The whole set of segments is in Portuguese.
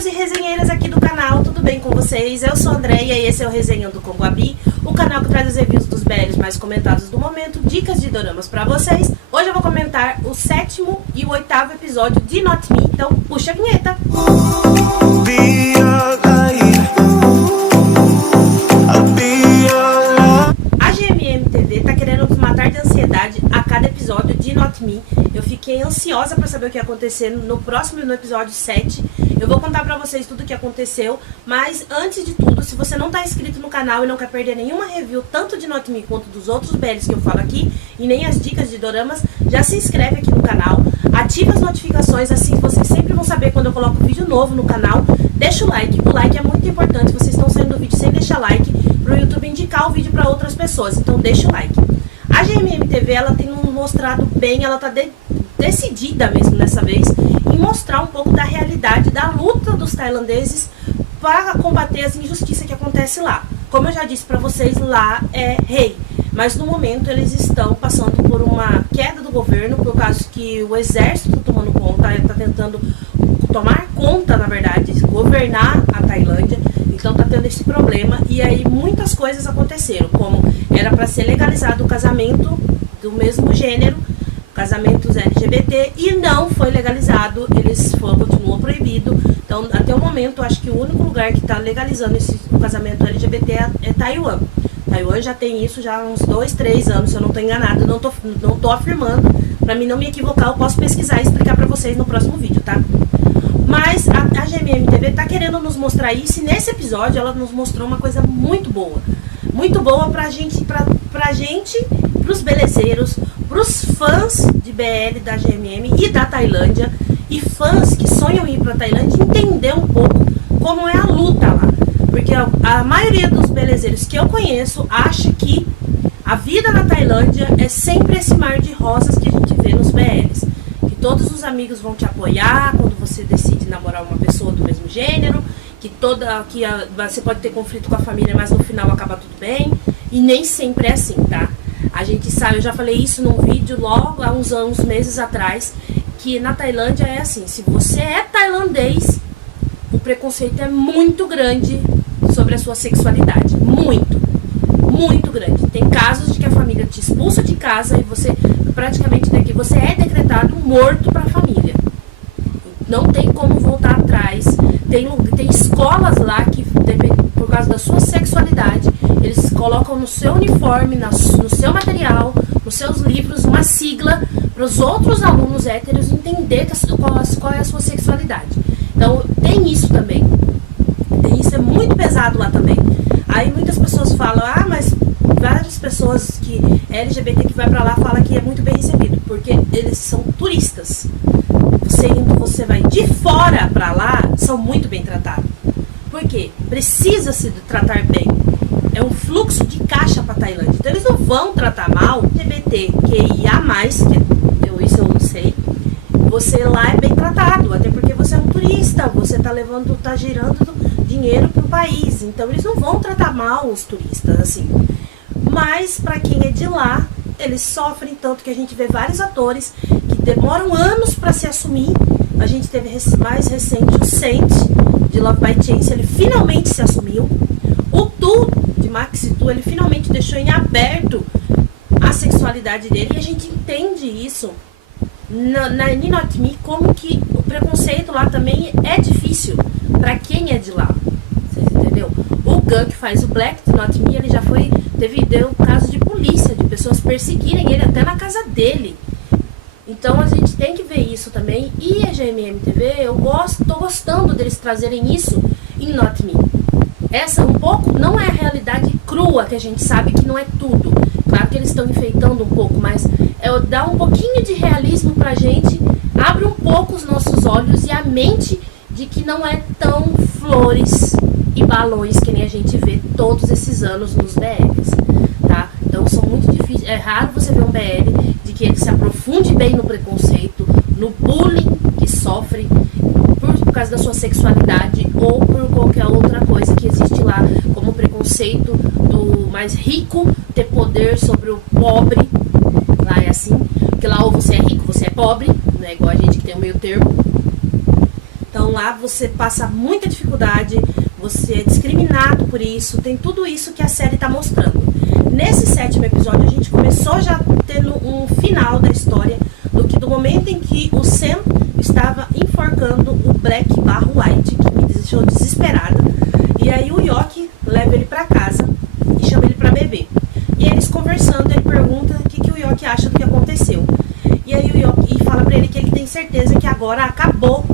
resenheiros e resenheiras aqui do canal, tudo bem com vocês? Eu sou a Andréia e esse é o Resenhando com Gabi, o canal que traz os reviews dos BLs mais comentados do momento, dicas de doramas pra vocês. Hoje eu vou comentar o 7º e o 8º episódio de Not Me, então puxa a vinheta! A GMM TV tá querendo nos matar de ansiedade a cada episódio de Not Me. Eu fiquei ansiosa pra saber o que ia acontecer no próximo, no episódio 7. Eu vou contar pra vocês tudo o que aconteceu, mas antes de tudo, se você não tá inscrito no canal e não quer perder nenhuma review, tanto de Not Me quanto dos outros BLs que eu falo aqui, e nem as dicas de doramas, já se inscreve aqui no canal, ativa as notificações, assim vocês sempre vão saber quando eu coloco vídeo novo no canal. Deixa o like é muito importante, vocês estão saindo do vídeo sem deixar like, pro YouTube indicar o vídeo pra outras pessoas, então deixa o like. A GMM TV, ela tem mostrado bem, ela tá decidida mesmo dessa vez, em mostrar um pouco da realidade da luta dos tailandeses para combater as injustiças que acontecem lá. Como eu já disse pra vocês, lá é rei, mas no momento eles estão passando por uma queda do governo, por causa que o exército está tomando conta, está tentando tomar conta, na verdade, governar a Tailândia. Então tá tendo esse problema, e aí muitas coisas aconteceram, como era para ser legalizado o casamento do mesmo gênero, casamentos LGBT, e não foi legalizado, continuam proibido. Então até o momento, acho que o único lugar que está legalizando o casamento LGBT é Taiwan. Taiwan já tem isso já há uns 2, 3 anos, se eu não estou enganado, não tô afirmando, para mim não me equivocar, eu posso pesquisar e explicar para vocês no próximo vídeo, tá? Mas a GMM TV tá querendo nos mostrar isso, e nesse episódio ela nos mostrou uma coisa muito boa pra gente, pros belezeiros, pros fãs de BL da GMM e da Tailândia, e fãs que sonham em ir pra Tailândia, entender um pouco como é a luta lá. Porque a maioria dos belezeiros que eu conheço acha que a vida na Tailândia é sempre esse mar de rosas que a gente vê nos BLs. Que todos os amigos vão te apoiar quando você decide namorar uma pessoa do mesmo gênero, que você pode ter conflito com a família, mas no final acaba tudo bem. E nem sempre é assim, tá? A gente sabe, eu já falei isso num vídeo logo há uns meses atrás, que na Tailândia é assim, se você é tailandês, o preconceito é muito grande sobre a sua sexualidade. Muito grande. Tem casos de que a família te expulsa de casa e você praticamente você é decretado morto para a família. Não tem como voltar atrás. Tem escolas lá que, por causa da sua sexualidade, eles colocam no seu uniforme, no seu material, nos seus livros, uma sigla para os outros alunos héteros entender qual é a sua sexualidade. Então tem isso também. Isso é muito pesado lá também. Aí muitas pessoas falam, mas várias pessoas que LGBT que vai pra lá falam que é muito bem recebido, porque eles são turistas. Você vai de fora pra lá, são muito bem tratados. Por quê? Precisa se tratar bem. É um fluxo de caixa pra Tailândia. Então eles não vão tratar mal LGBTQIA+, isso eu não sei. Você lá é bem tratado, até porque você é um turista, você tá girando dinheiro pro país, então eles não vão tratar mal os turistas, assim. Mas pra quem é de lá, eles sofrem tanto que a gente vê vários atores que demoram anos pra se assumir. A gente teve mais recente o Saint, de Love by Chance, ele finalmente se assumiu. O Tu, de Max e Tu, ele finalmente deixou em aberto a sexualidade dele, e a gente entende isso na Not Me, como que o preconceito lá também é difícil pra quem é de lá. Vocês entenderam? O Gun, que faz o Black de Not Me, ele já deu caso de polícia, de pessoas perseguirem ele até na casa dele. Então a gente tem que ver isso também. E a GMM TV, tô gostando deles trazerem isso em Not Me. Essa um pouco não é a realidade crua, que a gente sabe que não é tudo. Claro que eles estão enfeitando um pouco, mas dá um pouquinho de realismo pra gente, abre um pouco os nossos olhos e a mente de que não é tão flores e balões que nem a gente vê todos esses anos nos BLs, tá? Então são muito difíceis, é raro você ver um BL de que ele se aprofunde bem no preconceito, no bullying que sofre por causa da sua sexualidade ou por qualquer outra coisa que existe lá, como o preconceito do mais rico ter poder sobre o pobre. Lá é assim, porque lá ou você é rico, você é pobre, não é igual a gente que tem o meio termo. Então lá você passa muita dificuldade, você é discriminado por isso, tem tudo isso que a série tá mostrando. Nesse 7º episódio a gente começou já tendo um final da história, do momento em que o Sam estava enforcando o Black/White, que me deixou desesperada. E aí o Yoki leva ele pra casa e chama ele pra beber. E eles conversando, ele pergunta o que o Yoki acha do que aconteceu. E aí o Yoki fala pra ele que ele tem certeza que agora acabou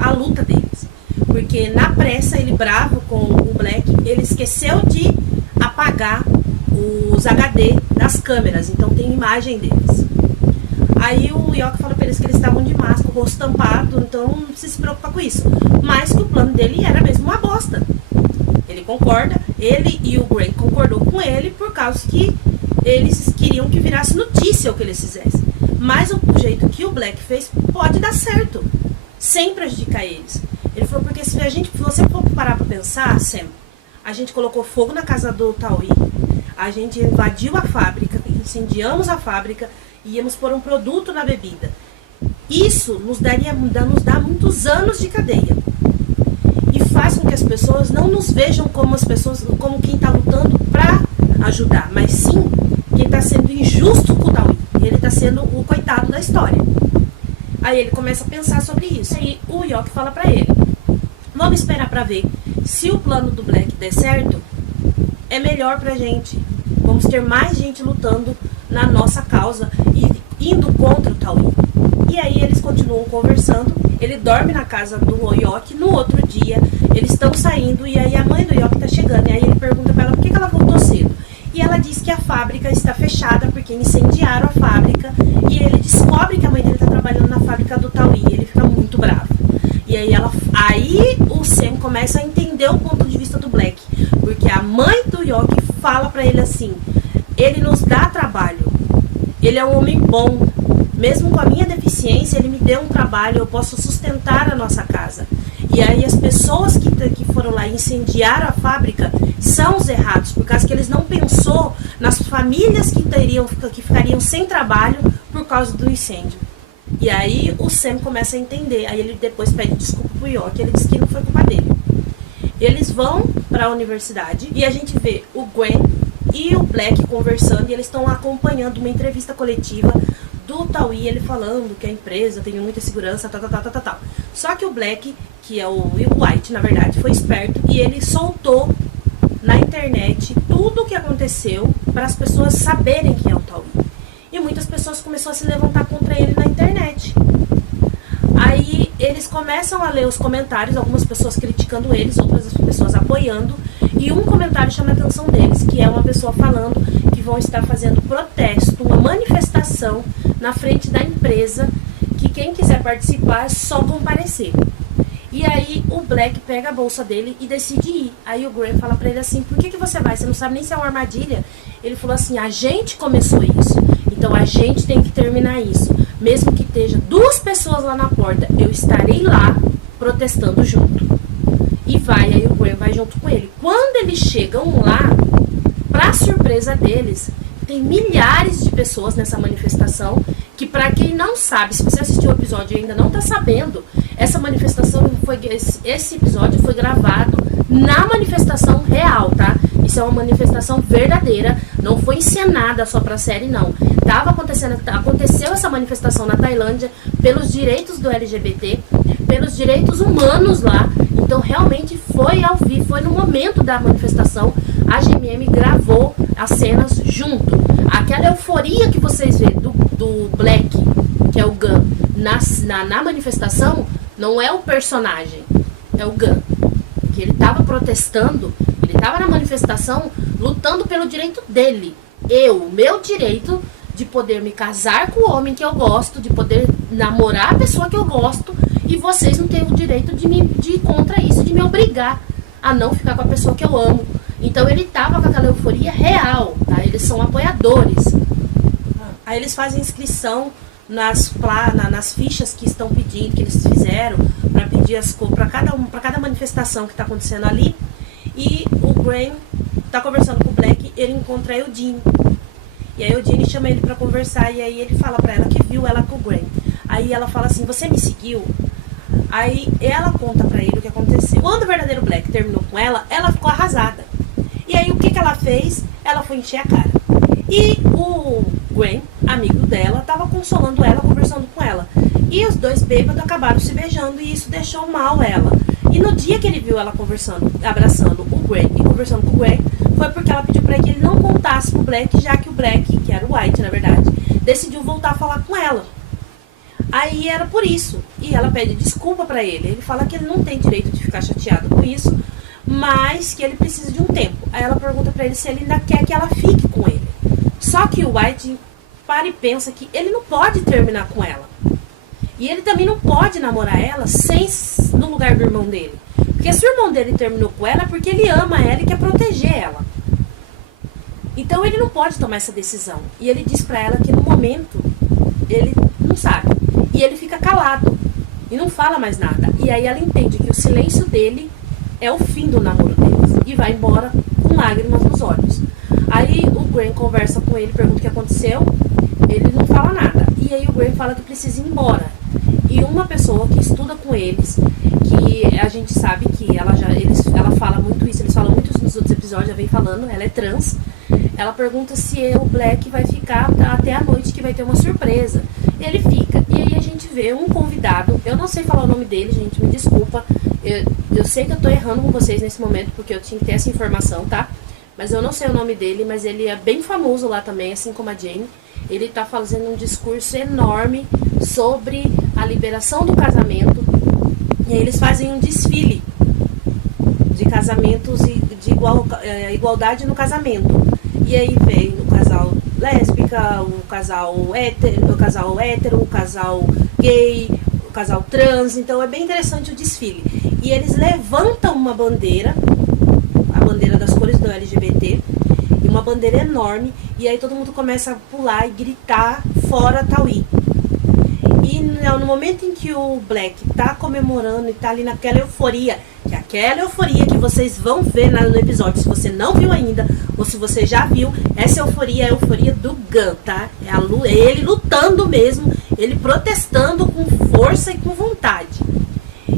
a luta deles. Porque na pressa, ele bravo com o Black, ele esqueceu de apagar os HD das câmeras. Então tem imagem deles. Aí o Yoki fala pra eles que eles estavam de máscara, o rosto tampado, então não precisa se preocupar com isso. Mas que o plano dele era mesmo uma bosta. Ele concorda, ele e o Grant concordou com ele por causa que eles queriam que virasse notícia o que eles fizessem. Mas o jeito que o Black fez pode dar certo, sem prejudicar eles. Ele falou, porque se você for parar pra pensar, Sam, a gente colocou fogo na casa do Taui, a gente invadiu a fábrica, incendiamos a fábrica, íamos pôr um produto na bebida. Isso nos dá muitos anos de cadeia. E faz com que as pessoas não nos vejam como quem está lutando para ajudar, mas sim quem está sendo injusto com o Taui. Ele está sendo o coitado da história. Aí ele começa a pensar sobre isso. Aí o Yoki fala para ele, vamos esperar para ver se o plano do Black der certo, é melhor pra gente. Vamos ter mais gente lutando na nossa causa e indo contra o Taui. E aí eles continuam conversando. Ele dorme na casa do Yoki. No outro dia eles estão saindo e aí a mãe do Yoki tá chegando. E aí ele pergunta pra ela por que ela voltou cedo. E ela diz que a fábrica está fechada porque incendiaram a fábrica. E ele descobre que a mãe dele tá trabalhando na fábrica do Taui. E ele fica muito bravo. E aí o Sam começa a entender o ponto de vista do Black. Porque a mãe do Yoki fala pra ele assim, ele nos dá trabalho. Ele é um homem bom. Mesmo com a minha deficiência, ele me deu um trabalho, eu posso sustentar a nossa casa. E aí as pessoas que foram lá e incendiaram a fábrica são os errados, por causa que eles não pensou nas famílias que ficariam sem trabalho por causa do incêndio. E aí o Sam começa a entender, aí ele depois pede desculpa pro Yoki, ele diz que não foi culpa dele. Eles vão para a universidade e a gente vê o Gwen e o Black conversando e eles estão acompanhando uma entrevista coletiva do Taui, ele falando que a empresa tem muita segurança, tal. Só que o Black, que é o White, na verdade, foi esperto e ele soltou na internet tudo o que aconteceu para as pessoas saberem quem é o Taui. E muitas pessoas começaram a se levantar contra ele na internet. Aí eles começam a ler os comentários, algumas pessoas criticando eles, outras pessoas apoiando. E um comentário chama a atenção deles, que é uma pessoa falando que vão estar fazendo protesto, uma manifestação na frente da empresa, que quem quiser participar é só comparecer. E aí o Black pega a bolsa dele e decide ir. Aí o Graham fala pra ele assim, por que você vai? Você não sabe nem se é uma armadilha? Ele falou assim, a gente começou isso, então a gente tem que terminar isso. Mesmo que esteja 2 pessoas lá na porta, eu estarei lá protestando junto. E aí o Graham vai junto com ele. Quando eles chegam lá, pra surpresa deles, tem milhares de pessoas nessa manifestação, que pra quem não sabe, se você assistiu o episódio e ainda não tá sabendo, essa manifestação esse episódio foi gravado na manifestação real, tá? Isso é uma manifestação verdadeira, não foi encenada só pra série, não. Aconteceu essa manifestação na Tailândia pelos direitos do LGBT, pelos direitos humanos lá. Então realmente foi ao vivo, foi no momento da manifestação, a GMM gravou as cenas junto. Aquela euforia que vocês vê do Black, que é o Gun, na manifestação, não é o personagem, é o Gun. Que ele estava protestando, ele estava na manifestação lutando pelo direito dele. O meu direito de poder me casar com o homem que eu gosto, de poder namorar a pessoa que eu gosto, e vocês não têm o direito de ir contra isso, de me obrigar a não ficar com a pessoa que eu amo. Então ele tava com aquela euforia real, tá? Eles são apoiadores. Aí eles fazem inscrição nas fichas que estão pedindo, que eles fizeram, para pedir as cores para cada manifestação que está acontecendo ali. E o Graham tá conversando com o Black, ele encontra a Eudine. E aí a Eudine chama ele para conversar, e aí ele fala para ela que viu ela com o Graham. Aí ela fala assim, você me seguiu? Aí ela conta pra ele o que aconteceu. Quando o verdadeiro Black terminou com ela ficou arrasada. E aí o que ela fez? Ela foi encher a cara. E o Gwen, amigo dela, tava consolando ela, conversando com ela. E os dois bêbados acabaram se beijando e isso deixou mal ela. E no dia que ele viu ela conversando, abraçando o Gwen e conversando com o Gwen, foi porque ela pediu pra que ele não contasse pro Black, já que o Black, que era o White na verdade, decidiu voltar a falar com ela. Aí era por isso. E ela pede desculpa pra ele. Ele fala que ele não tem direito de ficar chateado com isso, mas que ele precisa de um tempo. Aí ela pergunta pra ele se ele ainda quer que ela fique com ele. Só que o White para e pensa que ele não pode terminar com ela. E ele também não pode namorar ela sem no lugar do irmão dele. Porque se o irmão dele terminou com ela é porque ele ama ela e quer proteger ela. Então ele não pode tomar essa decisão. E ele diz pra ela que no momento ele não sabe. E ele fica calado e não fala mais nada. E aí ela entende que o silêncio dele é o fim do namoro deles. E vai embora com lágrimas nos olhos. Aí o Gwen conversa com ele, pergunta o que aconteceu. Ele não fala nada. E aí o Gwen fala que precisa ir embora. E uma pessoa que estuda com eles, que a gente sabe que ela fala muito isso, eles falam muito isso nos outros episódios, já vem falando, ela é trans. Ela pergunta se o Black vai ficar até a noite, que vai ter uma surpresa. Ele fica. E aí a gente vê um convidado, eu não sei falar o nome dele, gente, me desculpa. Eu sei que eu tô errando com vocês nesse momento, porque eu tinha que ter essa informação, tá? Mas eu não sei o nome dele, mas ele é bem famoso lá também, assim como a Jane. Ele tá fazendo um discurso enorme sobre a liberação do casamento. E aí eles fazem um desfile de casamentos e de igualdade no casamento. E aí vem o casal lésbica, o casal hétero, o casal gay, o casal trans. Então é bem interessante o desfile. E eles levantam uma bandeira, a bandeira das cores do LGBT, e uma bandeira enorme. E aí todo mundo começa a pular e gritar fora Tauí. E no momento em que o Black tá comemorando e tá ali naquela euforia, que é aquela euforia que vocês vão ver no episódio, se você não viu ainda, ou se você já viu, essa euforia é a euforia do Gunn, tá? É ele lutando mesmo, ele protestando com força e com vontade.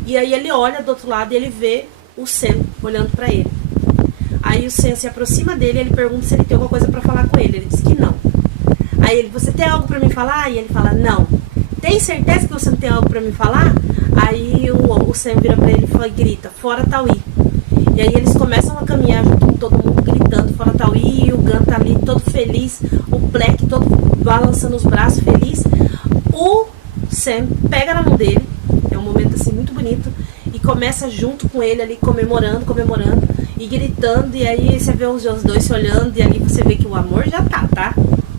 E aí ele olha do outro lado e ele vê o Sam olhando pra ele. Aí o Sam se aproxima dele e ele pergunta se ele tem alguma coisa pra falar com ele. Ele diz que não. Aí ele, você tem algo pra me falar? E ele fala, não. Tem certeza que você não tem algo pra me falar? Aí o Sam vira pra ele e grita, fora Tauí. E aí eles começam a caminhar junto com todo mundo gritando, fora Tauí. E o Gunn tá ali todo feliz, o Black todo balançando os braços feliz. O Sam pega na mão dele, é um momento assim muito bonito, e começa junto com ele ali comemorando e gritando. E aí você vê os dois se olhando e ali você vê que o amor já tá?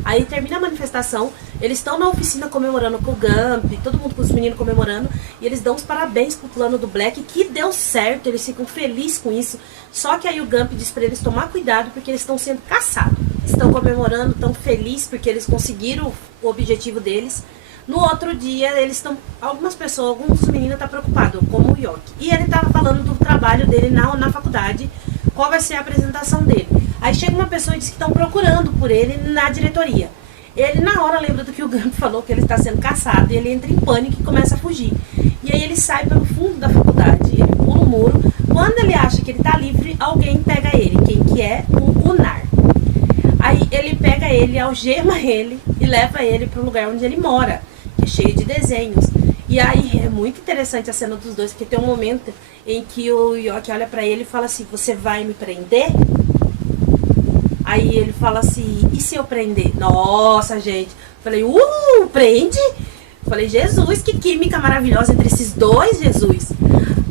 Aí termina a manifestação, eles estão na oficina comemorando com o Gump, todo mundo com os meninos comemorando, e eles dão os parabéns pro plano do Black, que deu certo, eles ficam felizes com isso. Só que aí o Gump diz pra eles tomar cuidado, porque eles estão sendo caçados. Estão comemorando, estão felizes porque eles conseguiram o objetivo deles. No outro dia, eles estão, alguns dos meninos estão preocupados, como o York. E ele tava falando do trabalho dele na faculdade, qual vai ser a apresentação dele. Aí chega uma pessoa e diz que estão procurando por ele na diretoria. Ele na hora lembra do que o Gump falou, que ele está sendo caçado, e ele entra em pânico e começa a fugir. E aí ele sai pelo fundo da faculdade, ele pula o muro. Quando ele acha que ele está livre, alguém pega ele. Quem que é? O Gunnar. Aí ele pega ele, algema ele e leva ele para o lugar onde ele mora, que é cheio de desenhos. E aí é muito interessante a cena dos dois, porque tem um momento em que o York olha pra ele e fala assim, você vai me prender? Aí ele fala assim, e se eu prender? Nossa, gente. Falei, prende? Falei, Jesus, que química maravilhosa entre esses dois, Jesus.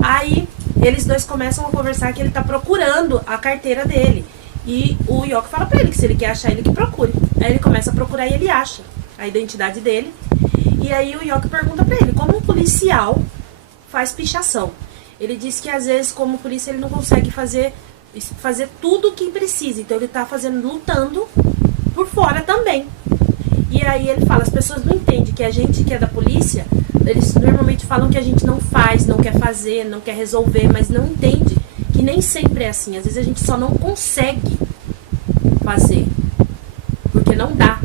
Aí eles dois começam a conversar que ele tá procurando a carteira dele. E o York fala pra ele que se ele quer achar, ele que procure. Aí ele começa a procurar e ele acha a identidade dele. E aí o York pergunta pra ele, como um policial faz pichação? Ele diz que às vezes, como polícia, ele não consegue fazer tudo o que precisa. Então ele tá lutando por fora também. E aí ele fala, as pessoas não entendem que a gente que é da polícia, eles normalmente falam que a gente não faz, não quer fazer, não quer resolver, mas não entende que nem sempre é assim. Às vezes a gente só não consegue fazer, porque não dá.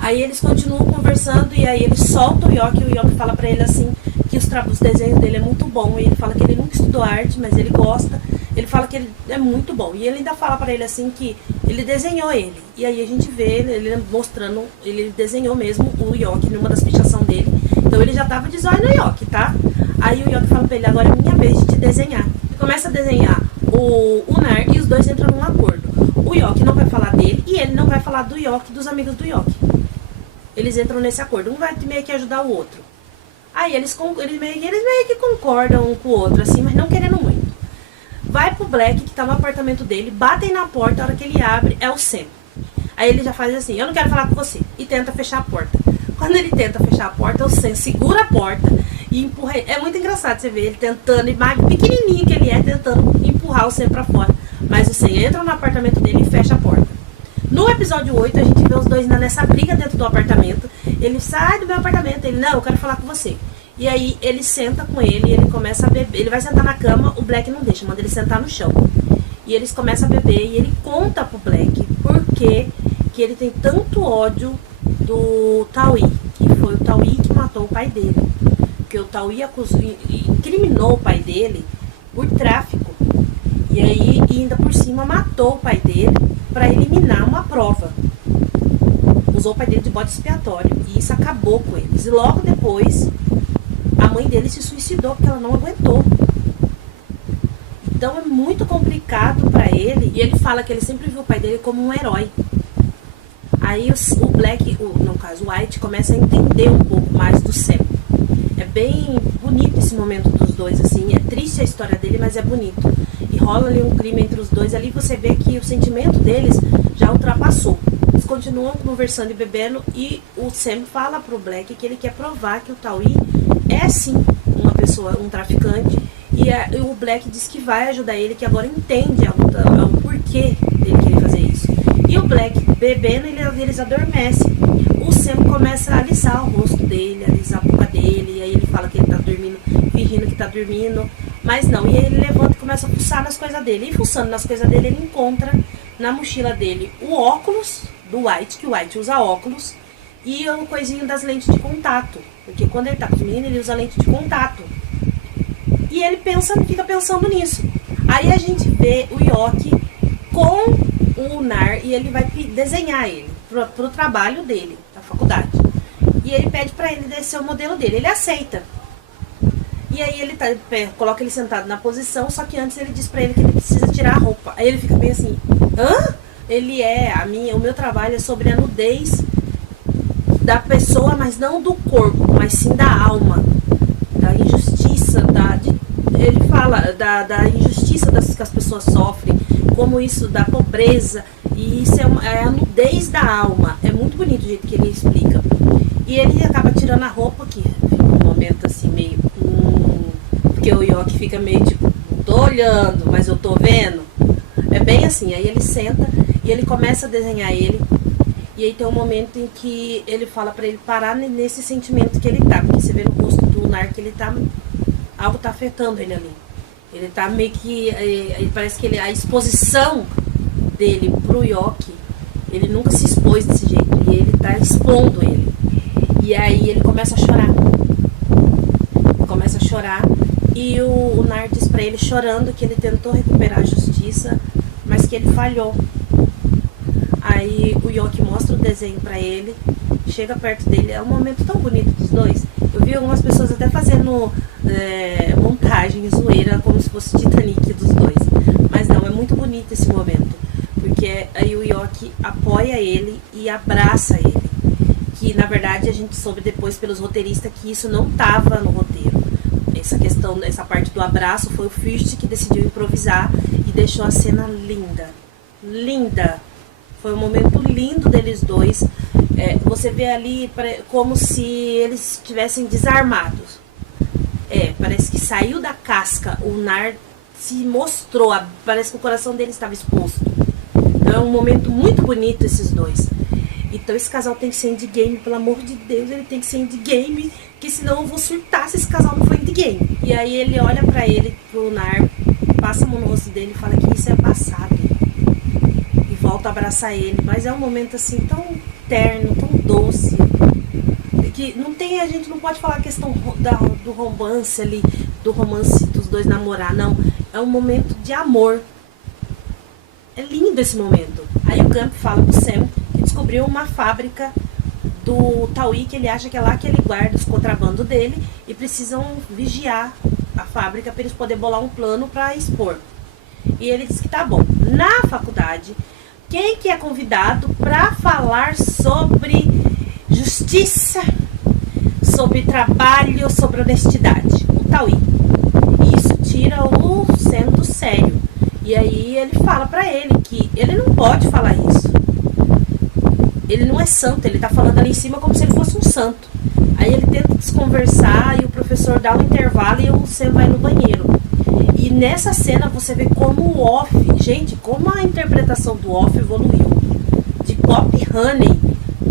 Aí eles continuam conversando e aí ele solta o York e o York fala pra ele assim, que os desenhos dele é muito bom. E ele fala que ele nunca estudou arte, mas ele gosta. Ele fala que ele é muito bom. E ele ainda fala pra ele assim que ele desenhou ele. E aí a gente vê ele mostrando, ele desenhou mesmo o Yoki numa das fichação dele. Então ele já tava de zóio no Yoki, tá? Aí o Yoki fala pra ele, agora é minha vez de te desenhar. Ele começa a desenhar o Nar e os dois entram num acordo. O Yoki não vai falar dele e ele não vai falar do Yoki, dos amigos do Yoki. Eles entram nesse acordo, um vai meio que ajudar o outro. Aí eles meio que concordam um com o outro, assim, mas não querendo muito. Vai pro Black, que tá no apartamento dele, batem na porta, a hora que ele abre, é o Sam. Aí ele já faz assim, eu não quero falar com você, e tenta fechar a porta. Quando ele tenta fechar a porta, o Sam segura a porta e empurra ele. É muito engraçado você ver ele tentando, pequenininho que ele é, tentando empurrar o Sam pra fora. Mas o Sam entra no apartamento dele e fecha a porta. No episódio 8, a gente vê os dois nessa briga dentro do apartamento. Ele sai do meu apartamento, ele, não, eu quero falar com você. E aí ele senta com ele, ele começa a beber. Ele vai sentar na cama, o Black não deixa, manda ele sentar no chão. E eles começam a beber e ele conta pro Black por que ele tem tanto ódio do Taui, que foi o Taui que matou o pai dele. Porque o Taui incriminou o pai dele por tráfico. E aí, ainda por cima, matou o pai dele para eliminar uma prova. Usou o pai dele de bode expiatório. E isso acabou com eles. E logo depois, a mãe dele se suicidou porque ela não aguentou. Então é muito complicado para ele. E ele fala que ele sempre viu o pai dele como um herói. Aí o Black, no caso o White, começa a entender um pouco mais do Sam. É bem bonito esse momento dos dois, assim. É triste a história dele, mas é bonito. E rola ali um crime entre os dois. Ali você vê que o sentimento deles já ultrapassou. Eles continuam conversando e bebendo. E o Sam fala pro Black que ele quer provar que o Taui é sim uma pessoa, um traficante. E o Black diz que vai ajudar ele, que agora entende o porquê dele querer fazer isso. E o Black bebendo, eles adormecem. O Sam começa a alisar o rosto dele, alisar a boca dele. E aí ele fala que ele tá dormindo, fingindo que tá dormindo. Mas não, e aí ele levanta e começa a fuçar nas coisas dele. E fuçando nas coisas dele, ele encontra na mochila dele o óculos do White, que o White usa óculos. E o coisinho das lentes de contato. Porque quando ele tá com os meninos, ele usa lente de contato. E ele fica pensando nisso. Aí a gente vê o Yoki com o Nar e ele vai desenhar ele pro trabalho dele, da faculdade. E ele pede pra ele descer o modelo dele. Ele aceita. E aí ele coloca ele sentado na posição, só que antes ele diz pra ele que ele precisa tirar a roupa. Aí ele fica bem assim, hã? O meu trabalho é sobre a nudez da pessoa, mas não do corpo, mas sim da alma. Da injustiça, ele fala da injustiça que as pessoas sofrem, como isso, da pobreza, e isso é a nudez da alma. É muito bonito o jeito que ele explica. E ele acaba tirando a roupa, que fica um momento assim meio... porque o Yoki fica meio tipo, tô olhando, mas eu tô vendo. É bem assim, aí ele senta e ele começa a desenhar ele. E aí tem um momento em que ele fala pra ele parar nesse sentimento que ele tá. Porque você vê no rosto do Nar que ele tá... algo tá afetando ele ali. Ele tá meio que... parece que a exposição dele pro Yoki, ele nunca se expôs desse jeito. E ele tá expondo ele. E aí ele começa a chorar. E o Nar diz pra ele, chorando, que ele tentou recuperar a justiça, mas que ele falhou. Aí o Yoki mostra o desenho pra ele, chega perto dele, é um momento tão bonito dos dois. Eu vi algumas pessoas até fazendo montagem, zoeira, como se fosse Titanic dos dois. Mas não, é muito bonito esse momento, porque aí o Yoki apoia ele e abraça ele. Que na verdade a gente soube depois pelos roteiristas que isso não estava no roteiro. Essa parte do abraço foi o First que decidiu improvisar e deixou a cena linda. Linda! Foi um momento lindo deles dois. Você vê ali como se eles estivessem desarmados. Parece que saiu da casca. O Nar se mostrou. Parece que o coração dele estava exposto. Então é um momento muito bonito esses dois. Então esse casal tem que ser endgame, pelo amor de Deus, ele tem que ser endgame, que senão eu vou surtar se esse casal não for endgame. E aí ele olha pra ele, pro Nar, passa a mão no rosto dele e fala que isso é passado. E volta a abraçar ele, mas é um momento assim tão terno, tão doce, não tem, a gente não pode falar a questão do romance ali, do romance dos dois namorar, não. É um momento de amor. É lindo esse momento. Aí o Gump fala pro Sam que descobriu uma fábrica do Tauí, que ele acha que é lá que ele guarda os contrabandos dele, e precisam vigiar a fábrica para eles poderem bolar um plano para expor. E ele diz que tá bom. Na faculdade, quem que é convidado para falar sobre justiça, sobre trabalho, sobre honestidade? O Tauí. E isso tira o Sam do sério. E aí ele fala pra ele que ele não pode falar isso. Ele não é santo, ele tá falando ali em cima como se ele fosse um santo. Aí ele tenta desconversar e o professor dá um intervalo e o Sam vai no banheiro. E nessa cena você vê como o Off, gente, como a interpretação do Off evoluiu. De Pop Honey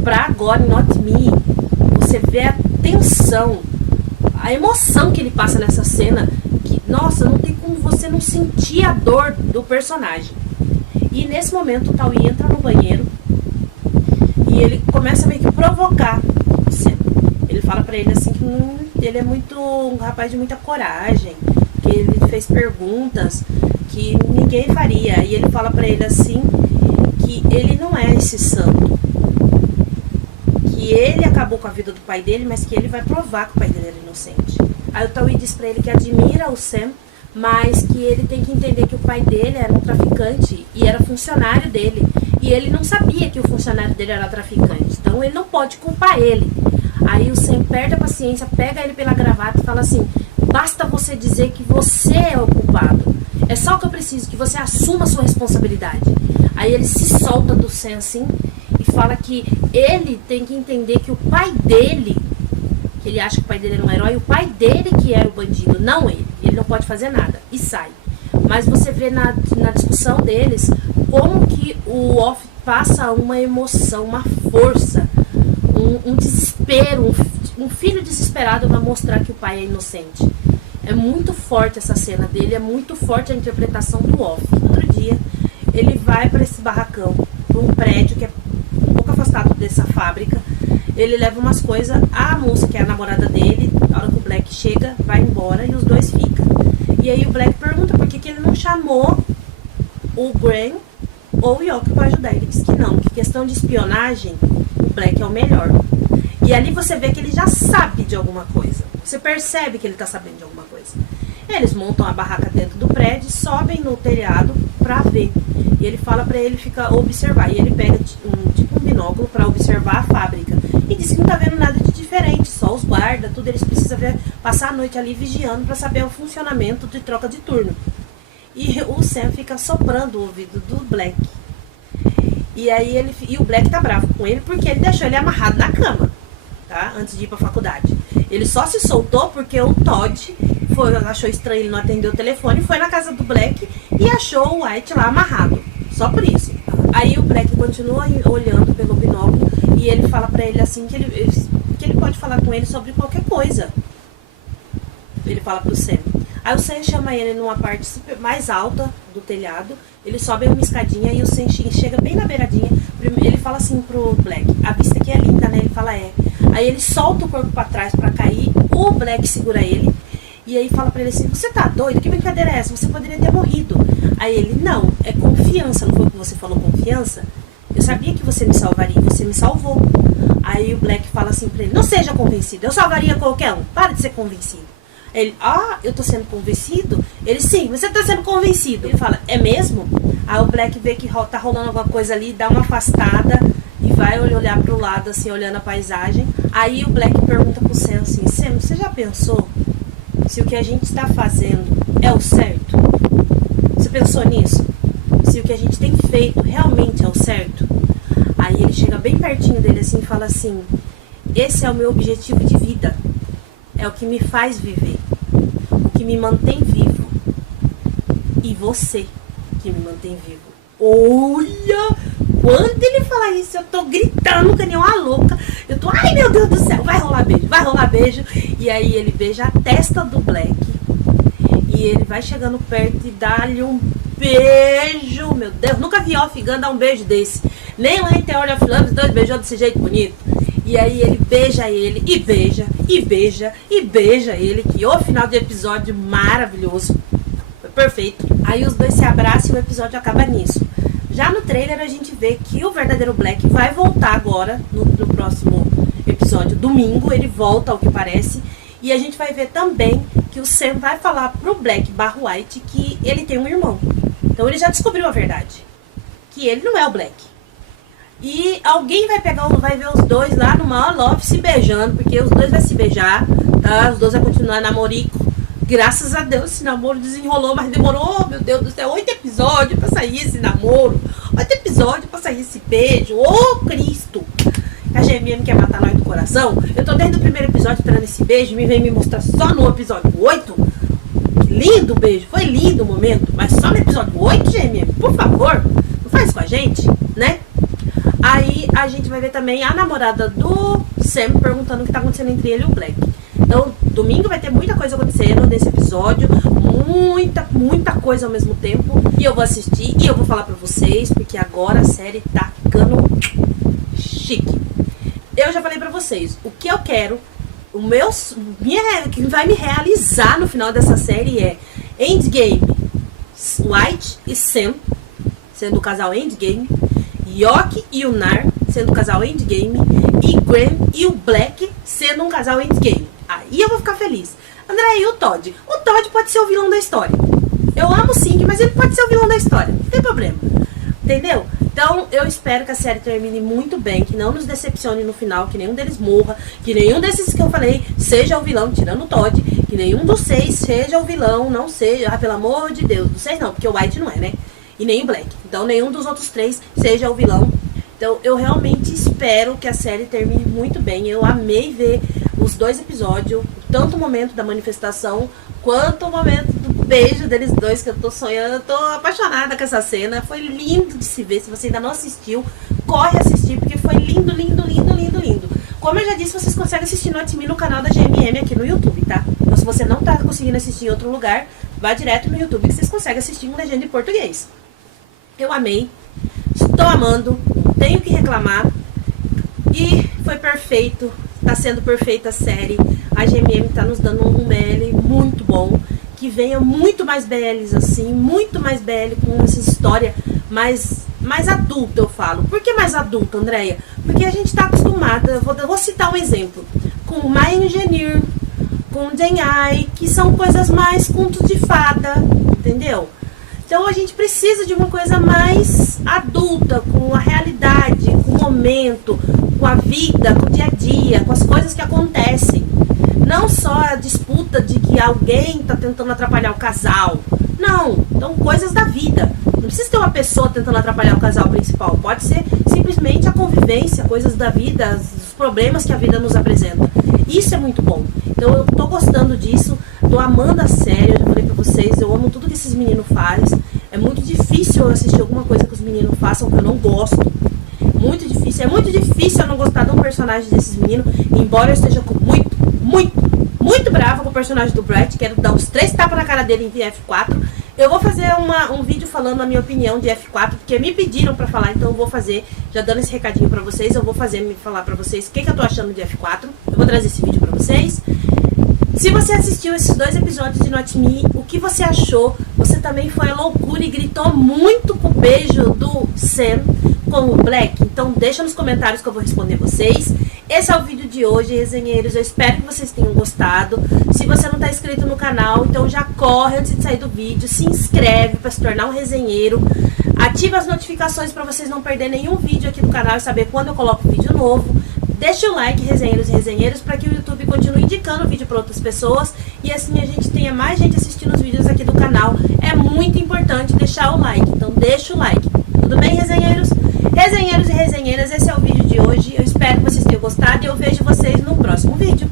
pra God Not Me. Você vê a tensão, a emoção que ele passa nessa cena. Que, nossa, não tem como você não sentir a dor do personagem. E nesse momento o Tauí entra no banheiro e ele começa meio que provocar o Sam. Ele fala pra ele assim que ele é um rapaz de muita coragem, que ele fez perguntas que ninguém faria. E ele fala pra ele assim que ele não é esse santo, que ele acabou com a vida do pai dele, mas que ele vai provar que o pai dele era inocente. Aí o Tauí diz pra ele que admira o Sam, mas que ele tem que entender que o pai dele era um traficante e era funcionário dele. E ele não sabia que o funcionário dele era traficante. Então ele não pode culpar ele. Aí o Sam perde a paciência, pega ele pela gravata e fala assim: basta você dizer que você é o culpado. É só o que eu preciso, que você assuma a sua responsabilidade. Aí ele se solta do Sam assim e fala que ele tem que entender que o pai dele, que ele acha que o pai dele era um herói, o pai dele que era o bandido, não ele. Ele não pode fazer nada. E sai. Mas você vê na discussão deles como que o Off passa uma emoção, uma força, um desespero, um filho desesperado para mostrar que o pai é inocente. É muito forte essa cena dele, é muito forte a interpretação do Off. Outro dia, ele vai para esse barracão, para um prédio que é um pouco afastado dessa fábrica. Ele leva umas coisas, a moça que é a namorada dele, na hora que o Black chega, vai embora e os dois ficam. E aí o Black pergunta por que ele não chamou o Graham ou o York para ajudar. Ele diz que não, que questão de espionagem, o Black é o melhor. E ali você vê que ele já sabe de alguma coisa. Você percebe que ele está sabendo de alguma coisa. Eles montam a barraca dentro do prédio, sobem no telhado para ver. E ele fala para ele ficar observar. E ele pega um binóculo para observar a fábrica. E diz que não tá vendo nada de diferente, só os guardas, tudo. Eles precisam passar a noite ali vigiando para saber o funcionamento de troca de turno. E o Sam fica soprando o ouvido do Black. E aí o Black tá bravo com ele porque ele deixou ele amarrado na cama, tá? Antes de ir pra faculdade. Ele só se soltou porque o Todd achou estranho ele não atender o telefone, foi na casa do Black e achou o White lá amarrado. Só por isso. Aí o Black continua olhando pelo binóculo e ele fala pra ele assim que ele pode falar com ele sobre qualquer coisa. Ele fala pro Sam. Aí o Sam chama ele numa parte super mais alta do telhado. Ele sobe uma escadinha e o Sam chega bem na beiradinha. Ele fala assim pro Black: a vista aqui é linda, né? Ele fala: é. Aí ele solta o corpo pra trás pra cair. O Black segura ele. E aí fala pra ele assim: você tá doido? Que brincadeira é essa? Você poderia ter morrido. Aí ele: não, é confiança. Não foi o que você falou, confiança? Eu sabia que você me salvaria. Você me salvou. Aí o Black fala assim pra ele: não seja convencido. Eu salvaria qualquer um. Para de ser convencido. Ele: eu tô sendo convencido? Ele: sim, você tá sendo convencido. Ele fala: é mesmo? Aí o Black vê que tá rolando alguma coisa ali, dá uma afastada e vai olhar pro lado assim, olhando a paisagem. Aí o Black pergunta pro Sam assim: Sam, você já pensou se o que a gente está fazendo é o certo? Você pensou nisso? Se o que a gente tem feito realmente é o certo? Aí ele chega bem pertinho dele assim e fala assim: esse é o meu objetivo de vida. É o que me faz viver. O que me mantém vivo. E você que me mantém vivo. Olha! Quando ele fala isso, eu tô gritando que nem uma louca. Eu tô: ai meu Deus do céu, vai rolar beijo, vai rolar beijo. E aí ele beija a testa do Black. E ele vai chegando perto e dá-lhe um beijo. Meu Deus, nunca vi Off Gun dar um beijo desse. Nem lá em The Order of Love, os dois beijou desse jeito bonito. E aí ele beija ele, e beija, e beija, e beija ele, que o final de episódio maravilhoso. Foi perfeito. Aí os dois se abraçam e o episódio acaba nisso. Já no trailer a gente vê que o verdadeiro Black vai voltar agora, no próximo episódio, domingo, ele volta ao que parece. E a gente vai ver também que o Sam vai falar pro Black /White que ele tem um irmão. Então ele já descobriu a verdade, que ele não é o Black. E alguém vai ver os dois lá no maior love se beijando, porque os dois vão se beijar, tá? Os dois vão continuar namorico. Graças a Deus esse namoro desenrolou, mas demorou, meu Deus do céu, 8 episódios pra sair esse namoro. 8 episódios pra sair esse beijo. Ô, Cristo! A GMM quer matar nós do coração. Eu tô desde o primeiro episódio esperando esse beijo, me vem me mostrar só no episódio 8. Que lindo o beijo, foi lindo o momento, mas só no episódio 8, GMM, por favor, não faz com a gente, né? Aí a gente vai ver também a namorada do Sam perguntando o que tá acontecendo entre ele e o Black. Então, domingo vai ter muita coisa acontecendo nesse episódio, muita coisa ao mesmo tempo. E eu vou assistir e eu vou falar pra vocês, porque agora a série tá ficando chique. Eu já falei pra vocês, o que eu quero, que vai me realizar no final dessa série é Endgame, White e Sam, sendo o casal Endgame, Yoki e o Nar, sendo o casal Endgame, e Gwen e o Black, sendo um casal Endgame. Aí eu vou ficar feliz. André, e o Todd? O Todd pode ser o vilão da história. Eu amo o Sing, mas ele pode ser o vilão da história. Não tem problema. Entendeu? Então, eu espero que a série termine muito bem, que não nos decepcione no final, que nenhum deles morra, que nenhum desses que eu falei seja o vilão, tirando o Todd, que nenhum dos 6 seja o vilão, não seja, pelo amor de Deus, dos 6 não, porque o White não é, né? E nem o Black. Então, nenhum dos outros 3 seja o vilão. Então, eu realmente espero que a série termine muito bem. Eu amei ver os 2 episódios, tanto o momento da manifestação, quanto o momento do beijo deles dois, que eu tô sonhando, eu tô apaixonada com essa cena. Foi lindo de se ver. Se você ainda não assistiu, corre assistir, porque foi lindo, lindo, lindo, lindo, lindo. Como eu já disse, vocês conseguem assistir no Atmi no canal da GMM aqui no YouTube, tá? Então, se você não tá conseguindo assistir em outro lugar, vá direto no YouTube que vocês conseguem assistir em legenda em português. Eu amei, estou amando, não tenho o que reclamar. E foi perfeito, está sendo perfeita a série. A GMM está nos dando um BL muito bom. Que venha muito mais BLs assim, muito mais BL com essa história mais adulta, eu falo. Por que mais adulta, Andréia? Porque a gente está acostumada, vou citar um exemplo, com My Engineer, com Denai, que são coisas mais contos de fada, entendeu? Então a gente precisa de uma coisa mais adulta, com a realidade, com o momento, com a vida, com o dia a dia, com as coisas que acontecem. Não só a disputa de que alguém está tentando atrapalhar o casal. Não, então coisas da vida. Não precisa ter uma pessoa tentando atrapalhar o casal principal. Pode ser simplesmente a convivência, coisas da vida, os problemas que a vida nos apresenta. Isso é muito bom. Então eu tô gostando disso, tô amando a série, eu já falei pra vocês, eu amo tudo que esses meninos fazem. É muito difícil eu assistir alguma coisa que os meninos façam que eu não gosto. Muito difícil, é muito difícil eu não gostar de um personagem desses meninos, embora eu esteja muito brava com o personagem do Brett, quero dar uns 3 tapas na cara dele em F4. Eu vou fazer um vídeo falando a minha opinião de F4, porque me pediram pra falar, então eu vou fazer, já dando esse recadinho pra vocês, eu vou falar pra vocês o que eu tô achando de F4. Eu vou trazer esse vídeo pra vocês. Se você assistiu esses 2 episódios de Not Me, o que você achou? Você também foi à loucura e gritou muito com o beijo do Sam com o Black? Então deixa nos comentários que eu vou responder vocês. Esse é o vídeo de hoje, resenheiros. Eu espero que vocês tenham gostado. Se você não está inscrito no canal, então já corre antes de sair do vídeo. Se inscreve para se tornar um resenheiro. Ativa as notificações para vocês não perderem nenhum vídeo aqui do canal e saber quando eu coloco vídeo novo. Deixa o like, resenheiros e resenheiras, para que o YouTube continue indicando o vídeo para outras pessoas. E assim a gente tenha mais gente assistindo os vídeos aqui do canal. É muito importante deixar o like, então deixa o like. Tudo bem, resenheiros? Resenheiros e resenheiras, esse é o vídeo de hoje. Eu espero que vocês tenham gostado e eu vejo vocês no próximo vídeo.